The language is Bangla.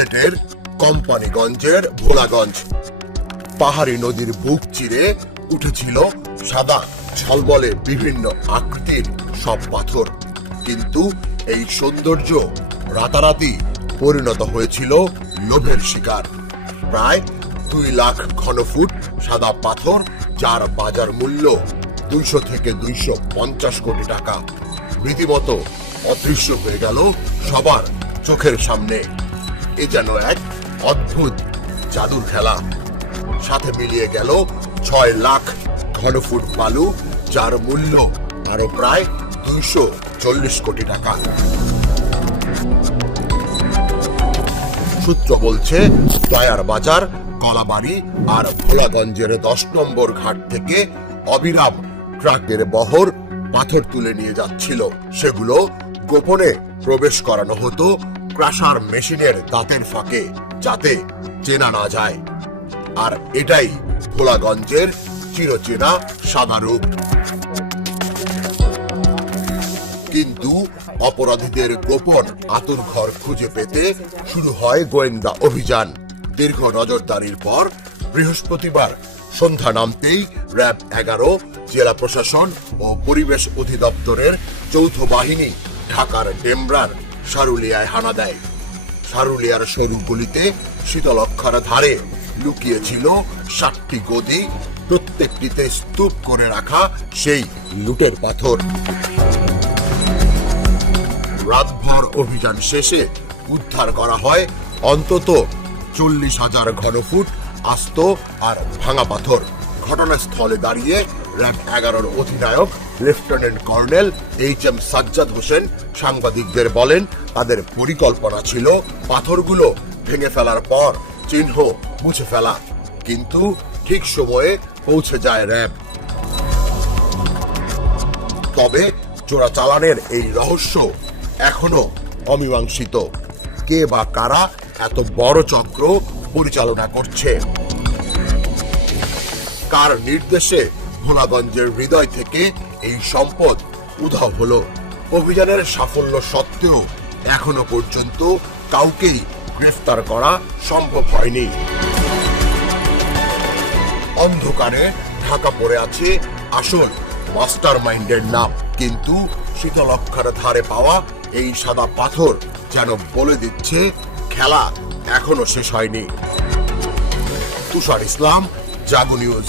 সিলেটের কোম্পানিগঞ্জের ভোলাগঞ্জ। পাহাড়ি নদীর বুক চিরে উঠেছিল সাদা ঝলমলে বিভিন্ন আকৃতির সব পাথর। কিন্তু এই সৌন্দর্য রাতারাতি পরিণত হয়েছিল লোভের শিকার। প্রায় দুই লাখ ঘনফুট সাদা পাথর, যার বাজার মূল্য দুইশো থেকে দুইশো পঞ্চাশ কোটি টাকা। রীতিমতো অদৃশ্য হয়ে গেল সবার চোখের সামনে। এ যেন এক অদ্ভুত জাদুর খেলা। সাথে মিলিয়ে গেল ছয় লাখ ঘনফুট বালু, যার মূল্য আরও প্রায় দুইশো চল্লিশ কোটি টাকা। সূত্র বলছে, দয়ার বাজার, কলাবাড়ি আর ভোলাগঞ্জের দশ নম্বর ঘাট থেকে অবিরাম ট্রাকের বহর পাথর তুলে নিয়ে যাচ্ছিল। সেগুলো গোপনে প্রবেশ করানো হতো ক্রাশার মেশিনের দাঁতের ফাঁকে যাতে চেনা না যায়। আর এটাই ভোলাগঞ্জের চিরচেনা সাদা রূপ কিন্তু অপরাধীদের গোপন আতুর ঘর খুঁজে পেতে শুরু হয় গোয়েন্দা অভিযান। দীর্ঘ নজরদারির পর বৃহস্পতিবার সন্ধ্যা নামতেই র্যাব এগারো, জেলা প্রশাসন ও পরিবেশ অধিদপ্তরের যৌথ বাহিনী ঢাকার ডেমরার সারুলিয়ায় হানা দেয়। সারুলিয়ার সরু গলিতে শীতলক্ষার ধারে লুকিয়েছিল ষাটটি গদি, প্রত্যেকটিতে স্তূপ করে রাখা সেই লুটের পাথর। রাতভর অভিযান শেষে উদ্ধার করা হয় অন্তত চল্লিশ হাজার ঘনফুট আস্ত আর ভাঙা পাথর। ঘটনাস্থলে দাঁড়িয়ে র্যাব এগারোর অধিনায়ক lieutenant colonel H M Sajjad Hossain সাংবাদিকদের বলেন, তাদের পরিকল্পনা ছিল পাথরগুলো ভেঙে ফেলার পর চিহ্ন মুছে ফেলা, কিন্তু ঠিক সময়ে পৌঁছে যায় র্যাব। তবে চোরাচালানের এই রহস্য এখনও অমীমাংসিত। কে বা কারা এত বড় চক্র পরিচালনা করছে? কার নির্দেশে ভোলাগঞ্জের হৃদয় থেকে এই সম্পদ উধাও হলো। অভিযানের সাফল্য সত্ত্বেও এখনও পর্যন্ত কাউকেই গ্রেফতার করা সম্ভব হয়নি। অন্ধকারে ঢাকা পড়ে আছে আসল মাস্টার মাইন্ডের নাম, কিন্তু শীতলক্ষার ধারে পাওয়া এই সাদা পাথর যেন বলে দিচ্ছে, খেলা এখনও শেষ হয়নি। তুষার ইসলাম, জাগো নিউজ।